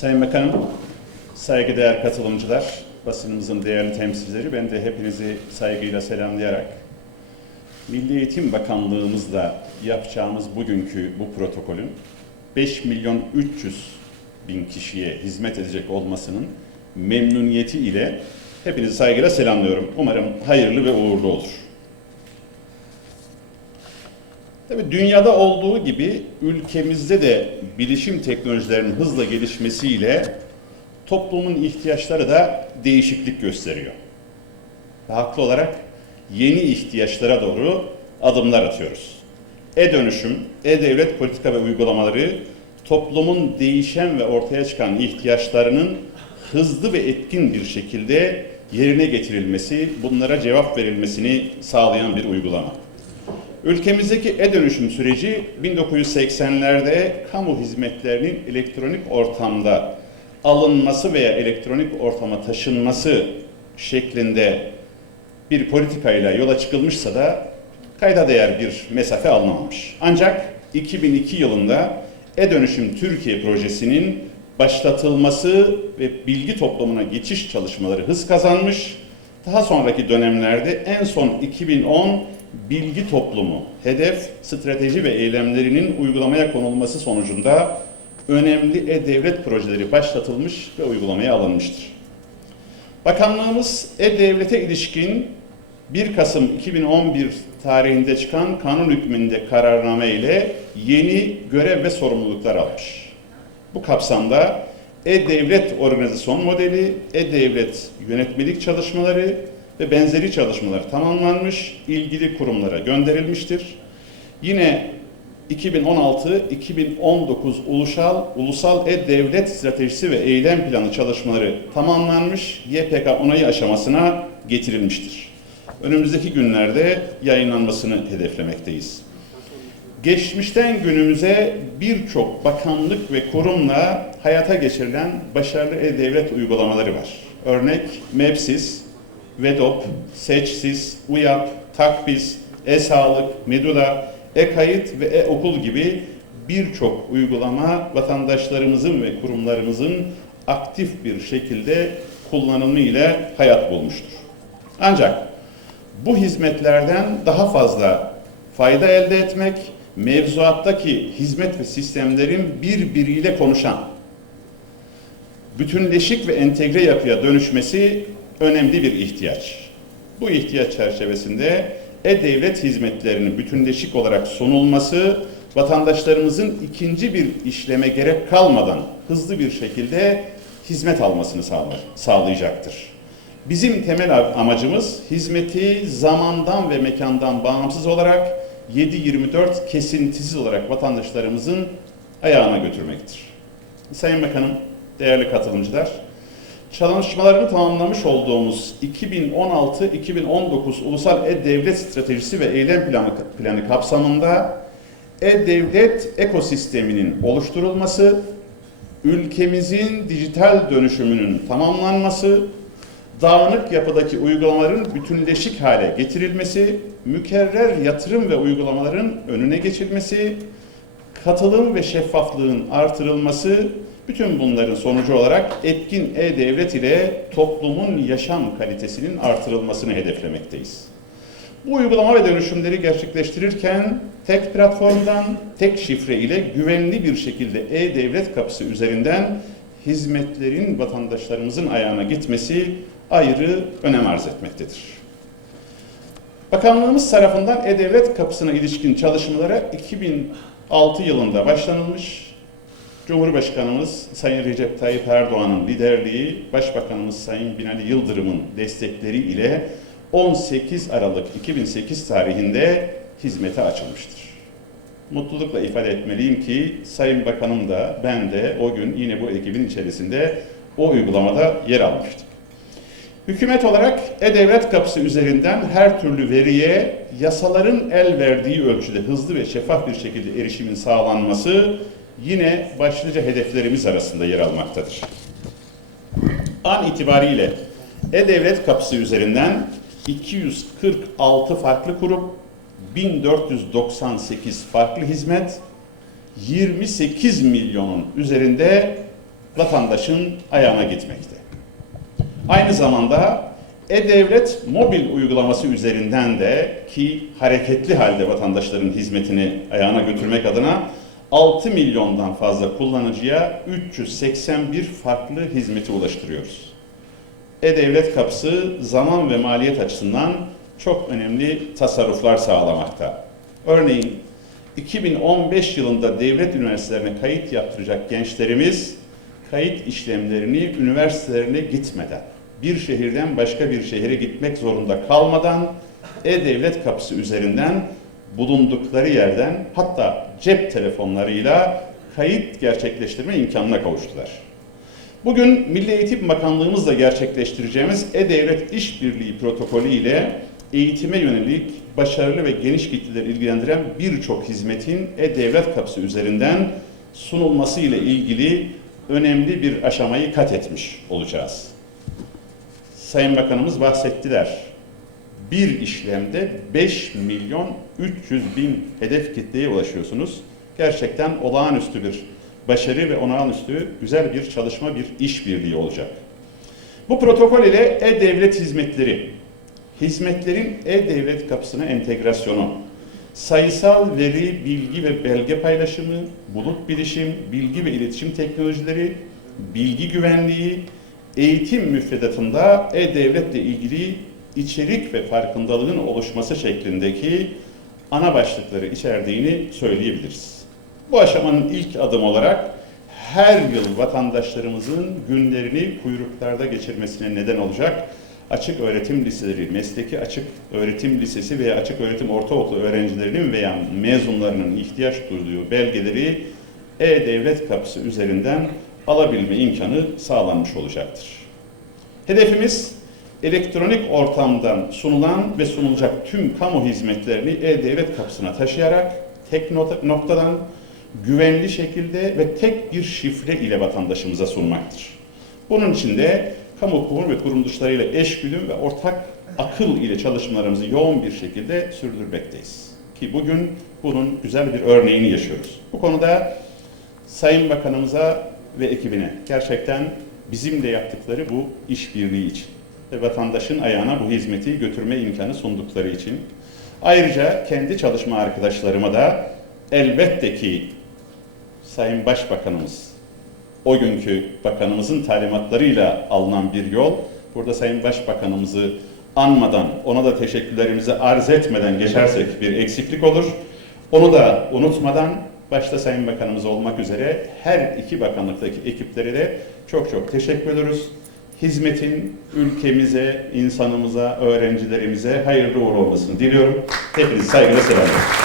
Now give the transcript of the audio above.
Sayın Bakanım, saygıdeğer katılımcılar, basınımızın değerli temsilcileri, ben de hepinizi saygıyla selamlayarak Milli Eğitim Bakanlığımızla yapacağımız bugünkü bu protokolün 5 milyon 300 bin kişiye hizmet edecek olmasının memnuniyeti ile hepinizi saygıyla selamlıyorum. Umarım hayırlı ve uğurlu olur. Tabii dünyada olduğu gibi ülkemizde de bilişim teknolojilerinin hızla gelişmesiyle toplumun ihtiyaçları da değişiklik gösteriyor. Ve haklı olarak yeni ihtiyaçlara doğru adımlar atıyoruz. E-dönüşüm, e-devlet politika ve uygulamaları toplumun değişen ve ortaya çıkan ihtiyaçlarının hızlı ve etkin bir şekilde yerine getirilmesi, bunlara cevap verilmesini sağlayan bir uygulama. Ülkemizdeki e-dönüşüm süreci 1980'lerde kamu hizmetlerinin elektronik ortamda alınması veya elektronik ortama taşınması şeklinde bir politikayla yola çıkılmışsa da kayda değer bir mesafe alınamamış. Ancak 2002 yılında e-dönüşüm Türkiye projesinin başlatılması ve bilgi toplumuna geçiş çalışmaları hız kazanmış. Daha sonraki dönemlerde en son 2010 bilgi toplumu, hedef, strateji ve eylemlerinin uygulamaya konulması sonucunda önemli e-devlet projeleri başlatılmış ve uygulamaya alınmıştır. Bakanlığımız e-devlete ilişkin 1 Kasım 2011 tarihinde çıkan kanun hükmünde kararname ile yeni görev ve sorumluluklar almış. Bu kapsamda e-devlet organizasyon modeli, e-devlet yönetmelik çalışmaları ve benzeri çalışmalar tamamlanmış, ilgili kurumlara gönderilmiştir. Yine 2016-2019 ulusal ulusal e-devlet stratejisi ve eylem planı çalışmaları tamamlanmış, YPK onayı aşamasına getirilmiştir. Önümüzdeki günlerde yayınlanmasını hedeflemekteyiz. Geçmişten günümüze birçok bakanlık ve kurumla hayata geçirilen başarılı e-devlet uygulamaları var. Örnek MEPSİS, VEDOP, SEÇSİS, UYAP, TAKBİS, E-Sağlık, MEDULA, E-Kayıt ve E-Okul gibi birçok uygulama vatandaşlarımızın ve kurumlarımızın aktif bir şekilde kullanımı ile hayat bulmuştur. Ancak bu hizmetlerden daha fazla fayda elde etmek, mevzuattaki hizmet ve sistemlerin birbiriyle konuşan, bütünleşik ve entegre yapıya dönüşmesi önemli bir ihtiyaç. Bu ihtiyaç çerçevesinde e-devlet hizmetlerinin bütünleşik olarak sunulması, vatandaşlarımızın ikinci bir işleme gerek kalmadan hızlı bir şekilde hizmet almasını sağlayacaktır. Bizim temel amacımız hizmeti zamandan ve mekandan bağımsız olarak 7-24 kesintisiz olarak vatandaşlarımızın ayağına götürmektir. Sayın Bakanım, değerli katılımcılar, çalışmalarını tamamlamış olduğumuz 2016-2019 Ulusal E-Devlet Stratejisi ve Eylem Planı, planı kapsamında e-devlet ekosisteminin oluşturulması, ülkemizin dijital dönüşümünün tamamlanması, dağınık yapıdaki uygulamaların bütünleşik hale getirilmesi, mükerrer yatırım ve uygulamaların önüne geçilmesi, katılım ve şeffaflığın artırılması, bütün bunların sonucu olarak etkin e-devlet ile toplumun yaşam kalitesinin artırılmasını hedeflemekteyiz. Bu uygulama ve dönüşümleri gerçekleştirirken tek platformdan, tek şifre ile güvenli bir şekilde e-devlet kapısı üzerinden hizmetlerin vatandaşlarımızın ayağına gitmesi ayrı önem arz etmektedir. Bakanlığımız tarafından E-Devlet kapısına ilişkin çalışmalara 2006 yılında başlanılmış. Cumhurbaşkanımız Sayın Recep Tayyip Erdoğan'ın liderliği, Başbakanımız Sayın Binali Yıldırım'ın destekleri ile 18 Aralık 2008 tarihinde hizmete açılmıştır. Mutlulukla ifade etmeliyim ki Sayın Bakanım da ben de o gün yine bu ekibin içerisinde o uygulamada yer almıştık. Hükümet olarak E-Devlet kapısı üzerinden her türlü veriye yasaların el verdiği ölçüde hızlı ve şeffaf bir şekilde erişimin sağlanması yine başlıca hedeflerimiz arasında yer almaktadır. An itibariyle E-Devlet kapısı üzerinden 246 farklı kurum, 1498 farklı hizmet, 28 milyonun üzerinde vatandaşın ayağına gitmekte. Aynı zamanda e-devlet mobil uygulaması üzerinden de ki hareketli halde vatandaşların hizmetini ayağına götürmek adına 6 milyondan fazla kullanıcıya 381 farklı hizmeti ulaştırıyoruz. E-Devlet kapısı zaman ve maliyet açısından çok önemli tasarruflar sağlamakta. Örneğin 2015 yılında devlet üniversitelerine kayıt yaptıracak gençlerimiz kayıt işlemlerini üniversitelerine gitmeden, bir şehirden başka bir şehre gitmek zorunda kalmadan e-devlet kapısı üzerinden bulundukları yerden hatta cep telefonlarıyla kayıt gerçekleştirme imkanına kavuştular. Bugün Milli Eğitim Bakanlığımızla gerçekleştireceğimiz E-Devlet İşbirliği protokolü ile eğitime yönelik başarılı ve geniş kitleleri ilgilendiren birçok hizmetin E-Devlet kapısı üzerinden sunulması ile ilgili önemli bir aşamayı kat etmiş olacağız. Sayın Bakanımız bahsettiler. Bir işlemde 5 milyon 300 bin hedef kitleye ulaşıyorsunuz. Gerçekten olağanüstü bir başarı ve olağanüstü güzel bir çalışma, bir işbirliği olacak. Bu protokol ile e-devlet hizmetleri, hizmetlerin e-devlet kapısına entegrasyonu, sayısal veri, bilgi ve belge paylaşımı, bulut bilişim, bilgi ve iletişim teknolojileri, bilgi güvenliği, eğitim müfredatında e-devletle ilgili içerik ve farkındalığın oluşması şeklindeki ana başlıkları içerdiğini söyleyebiliriz. Bu aşamanın ilk adım olarak her yıl vatandaşlarımızın günlerini kuyruklarda geçirmesine neden olacak açık öğretim liseleri, mesleki açık öğretim lisesi veya açık öğretim ortaokulu öğrencilerinin veya mezunlarının ihtiyaç duyduğu belgeleri e-devlet kapısı üzerinden alabilme imkanı sağlanmış olacaktır. Hedefimiz elektronik ortamdan sunulan ve sunulacak tüm kamu hizmetlerini e-devlet kapısına taşıyarak tek noktadan güvenli şekilde ve tek bir şifre ile vatandaşımıza sunmaktır. Bunun için de kamu kurum ve kurum dışlarıyla eşgüdüm ve ortak akıl ile çalışmalarımızı yoğun bir şekilde sürdürmekteyiz. Ki bugün bunun güzel bir örneğini yaşıyoruz. Bu konuda Sayın Bakanımıza ve ekibine gerçekten bizimle yaptıkları bu işbirliği için vatandaşın ayağına bu hizmeti götürme imkanı sundukları için ayrıca kendi çalışma arkadaşlarıma da elbette ki Sayın Başbakanımız o günkü bakanımızın talimatlarıyla alınan bir yol. Burada Sayın Başbakanımızı anmadan, ona da teşekkürlerimizi arz etmeden geçersek bir eksiklik olur. Onu da unutmadan başta Sayın Bakanımız olmak üzere her iki bakanlıktaki ekiplere de çok çok teşekkür ediyoruz. Hizmetin ülkemize, insanımıza, öğrencilerimize hayırlı uğurlu olmasını diliyorum. Hepinizi saygıyla selamlıyorum.